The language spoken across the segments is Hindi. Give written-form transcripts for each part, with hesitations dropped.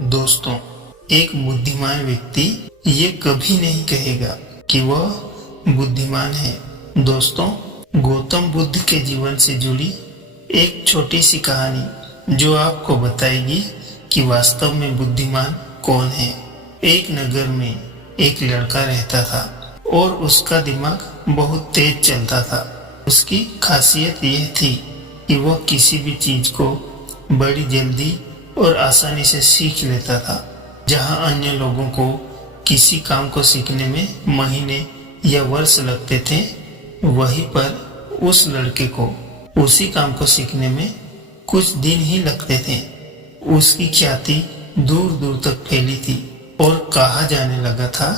दोस्तों, एक बुद्धिमान व्यक्ति ये कभी नहीं कहेगा कि वह बुद्धिमान है। दोस्तों, गौतम बुद्ध के जीवन से जुड़ी एक छोटी सी कहानी जो आपको बताएगी कि वास्तव में बुद्धिमान कौन है। एक नगर में एक लड़का रहता था और उसका दिमाग बहुत तेज चलता था। उसकी खासियत यह थी कि वह किसी भी चीज को बड़ी जल्दी और आसानी से सीख लेता था। जहां अन्य लोगों को किसी काम को सीखने में महीने या वर्ष लगते थे, वहीं पर उस लड़के को उसी काम को सीखने में कुछ दिन ही लगते थे। उसकी ख्याति दूर दूर तक फैली थी और कहा जाने लगा था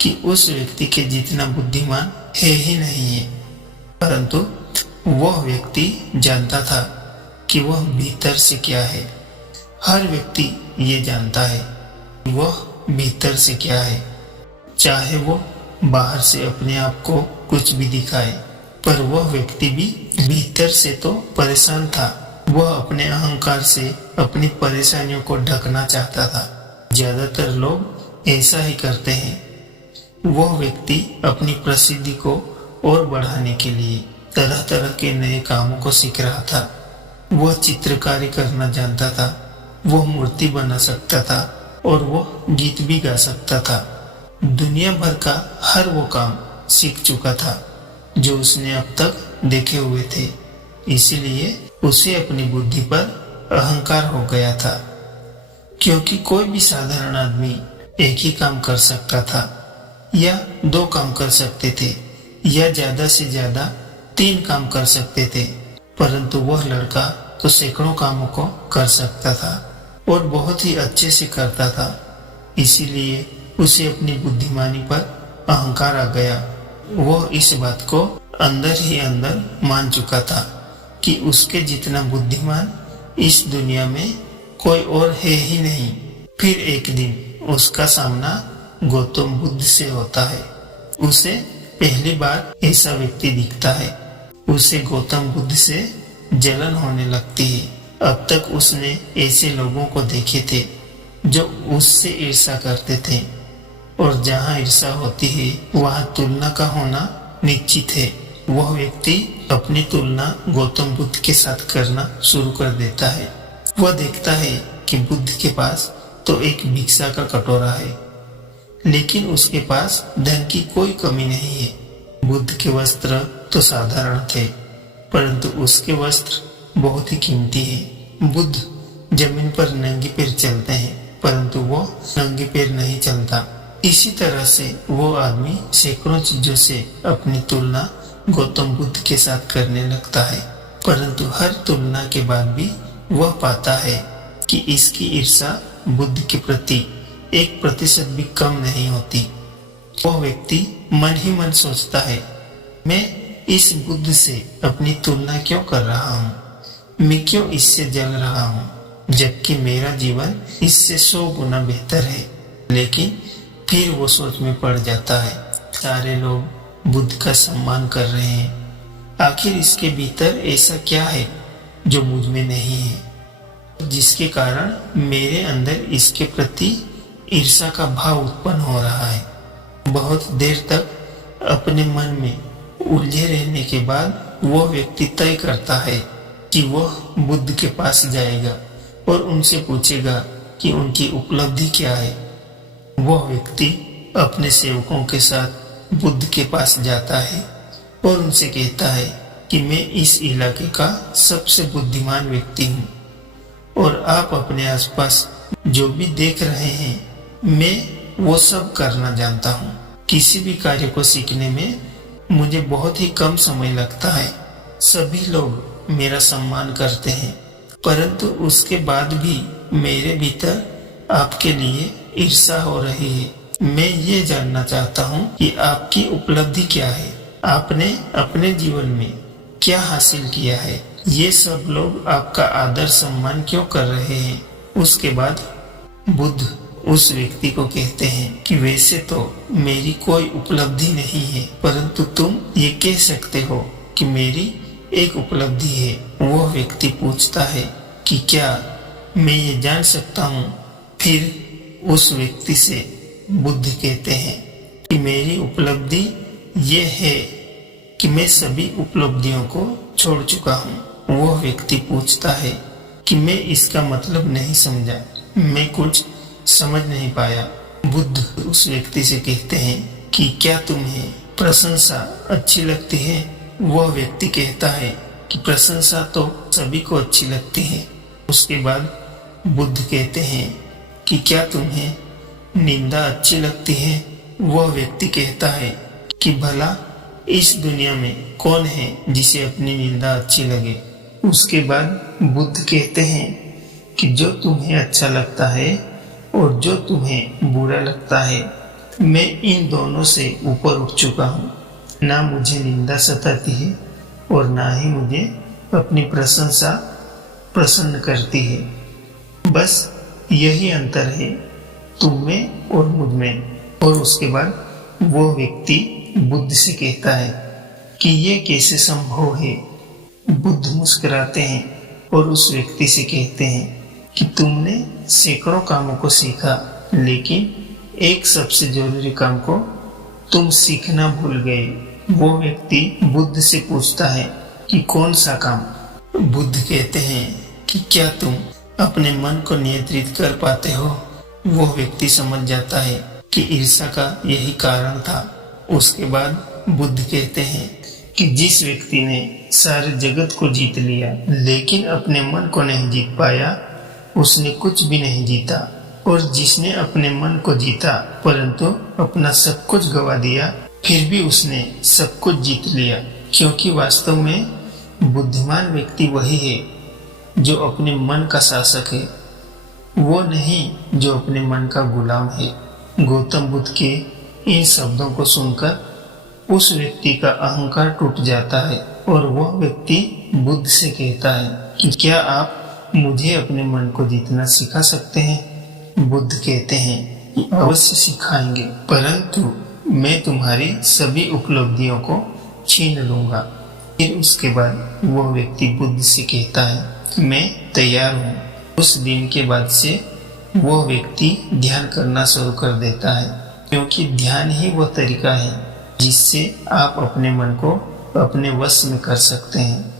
कि उस व्यक्ति के जितना बुद्धिमान है ही नहीं है। परंतु वह व्यक्ति जानता था कि वह भीतर से क्या है। हर व्यक्ति ये जानता है कि वह भीतर से क्या है, चाहे वो बाहर से अपने आप को कुछ भी दिखाए। पर वह व्यक्ति भी भीतर से तो परेशान था। वह अपने अहंकार से अपनी परेशानियों को ढकना चाहता था। ज्यादातर लोग ऐसा ही करते हैं। वह व्यक्ति अपनी प्रसिद्धि को और बढ़ाने के लिए तरह तरह के नए कामों को सीख रहा था। वह चित्रकारी करना जानता था, वह मूर्ति बना सकता था और वह गीत भी गा सकता था। दुनिया भर का हर वो काम सीख चुका था जो उसने अब तक देखे हुए थे। इसीलिए उसे अपनी बुद्धि पर अहंकार हो गया था, क्योंकि कोई भी साधारण आदमी एक ही काम कर सकता था या दो काम कर सकते थे या ज्यादा से ज्यादा 3 काम कर सकते थे। परंतु वह लड़का तो सैकड़ों कामों को कर सकता था और बहुत ही अच्छे से करता था। इसीलिए उसे अपनी बुद्धिमानी पर अहंकार आ गया। वह इस बात को अंदर ही अंदर मान चुका था कि उसके जितना बुद्धिमान इस दुनिया में कोई और है ही नहीं। फिर एक दिन उसका सामना गौतम बुद्ध से होता है। उसे पहली बार ऐसा व्यक्ति दिखता है। उसे गौतम बुद्ध से जलन होने लगती है। अब तक उसने ऐसे लोगों को देखे थे जो उससे ईर्ष्या करते थे, और जहां ईर्ष्या होती है वहां तुलना का होना निश्चित है। वह व्यक्ति अपनी तुलना गौतम बुद्ध के साथ करना शुरू कर देता है। वह देखता है कि बुद्ध के पास तो एक भिक्षा का कटोरा है, लेकिन उसके पास धन की कोई कमी नहीं है। बुद्ध के वस्त्र तो साधारण थे, परंतु उसके वस्त्र बहुत ही कीमती है। बुद्ध जमीन पर नंगे पैर चलते हैं, परंतु वो नंगे पैर नहीं चलता। इसी तरह से वो आदमी सैकड़ों चीजों से अपनी तुलना गौतम बुद्ध के साथ करने लगता है, परंतु हर तुलना के बाद भी वह पाता है कि इसकी ईर्ष्या बुद्ध के प्रति 1% भी कम नहीं होती। वह व्यक्ति मन ही मन सोचता है, मैं इस बुद्ध से अपनी तुलना क्यों कर रहा हूँ? मैं क्यों इससे जल रहा हूँ, जबकि मेरा जीवन इससे 100 गुना बेहतर है। लेकिन फिर वो सोच में पड़ जाता है, सारे लोग बुद्ध का सम्मान कर रहे हैं, आखिर इसके भीतर ऐसा क्या है जो मुझ में नहीं है, जिसके कारण मेरे अंदर इसके प्रति ईर्ष्या का भाव उत्पन्न हो रहा है। बहुत देर तक अपने मन में उलझे रहने के बाद वह व्यक्ति तय करता है कि वह बुद्ध के पास जाएगा और उनसे पूछेगा कि उनकी उपलब्धि क्या है। वह व्यक्ति अपने सेवकों के साथ बुद्ध के पास जाता है और उनसे कहता है कि मैं इस इलाके का सबसे बुद्धिमान व्यक्ति हूँ और आप अपने आसपास जो भी देख रहे हैं, मैं वो सब करना जानता हूँ। किसी भी कार्य को सीखने में मुझे बहुत ही कम समय लगता है। सभी लोग मेरा सम्मान करते हैं, परंतु उसके बाद भी मेरे भीतर आपके लिए ईर्ष्या हो रही है। मैं ये जानना चाहता हूँ कि आपकी उपलब्धि क्या है, आपने अपने जीवन में क्या हासिल किया है। ये सब लोग आपका आदर सम्मान क्यों कर रहे हैं? उसके बाद बुद्ध उस व्यक्ति को कहते हैं कि वैसे तो मेरी कोई उपलब्धि नहीं है, परंतु तुम ये कह सकते हो कि मेरी एक उपलब्धि है। वह व्यक्ति पूछता है कि क्या मैं ये जान सकता हूँ फिर उस व्यक्ति से बुद्ध कहते हैं कि मेरी उपलब्धि ये है कि मैं सभी उपलब्धियों को छोड़ चुका हूँ। वह व्यक्ति पूछता है कि मैं इसका मतलब नहीं समझा, मैं कुछ समझ नहीं पाया। बुद्ध उस व्यक्ति से कहते हैं कि क्या तुम्हें प्रशंसा अच्छी लगती है? वह व्यक्ति कहता है कि प्रशंसा तो सभी को अच्छी लगती है। उसके बाद बुद्ध कहते हैं कि क्या तुम्हें निंदा अच्छी लगती है? वह व्यक्ति कहता है कि भला इस दुनिया में कौन है जिसे अपनी निंदा अच्छी लगे। उसके बाद बुद्ध कहते हैं कि जो तुम्हें अच्छा लगता है और जो तुम्हें बुरा लगता है, मैं इन दोनों से ऊपर उठ चुका हूँ। ना मुझे निंदा सताती है और ना ही मुझे अपनी प्रशंसा प्रसन्न करती है। बस यही अंतर है तुम में और मुझ में। और उसके बाद वो व्यक्ति बुद्ध से कहता है कि ये कैसे संभव है। बुद्ध मुस्कुराते हैं और उस व्यक्ति से कहते हैं कि तुमने सैकड़ों कामों को सीखा, लेकिन एक सबसे जरूरी काम को तुम सीखना भूल गए। वो व्यक्ति बुद्ध से पूछता है कि कौन सा काम? बुद्ध कहते हैं कि क्या तुम अपने मन को नियंत्रित कर पाते हो? वो व्यक्ति समझ जाता है कि ईर्ष्या का यही कारण था। उसके बाद बुद्ध कहते हैं कि जिस व्यक्ति ने सारे जगत को जीत लिया लेकिन अपने मन को नहीं जीत पाया, उसने कुछ भी नहीं जीता। और जिसने अपने मन को जीता परंतु अपना सब कुछ गवा दिया, फिर भी उसने सब कुछ जीत लिया। क्योंकि वास्तव में बुद्धिमान व्यक्ति वही है जो अपने मन का शासक है, वो नहीं जो अपने मन का गुलाम है। गौतम बुद्ध के इन शब्दों को सुनकर उस व्यक्ति का अहंकार टूट जाता है और वह व्यक्ति बुद्ध से कहता है कि क्या आप मुझे अपने मन को जीतना सिखा सकते हैं? बुद्ध कहते हैं कि अवश्य सिखाएंगे, परंतु मैं तुम्हारी सभी उपलब्धियों को छीन लूंगा। फिर उसके बाद वह व्यक्ति बुद्ध से कहता है मैं तैयार हूँ। उस दिन के बाद से वह व्यक्ति ध्यान करना शुरू कर देता है, क्योंकि ध्यान ही वह तरीका है जिससे आप अपने मन को अपने वश में कर सकते हैं।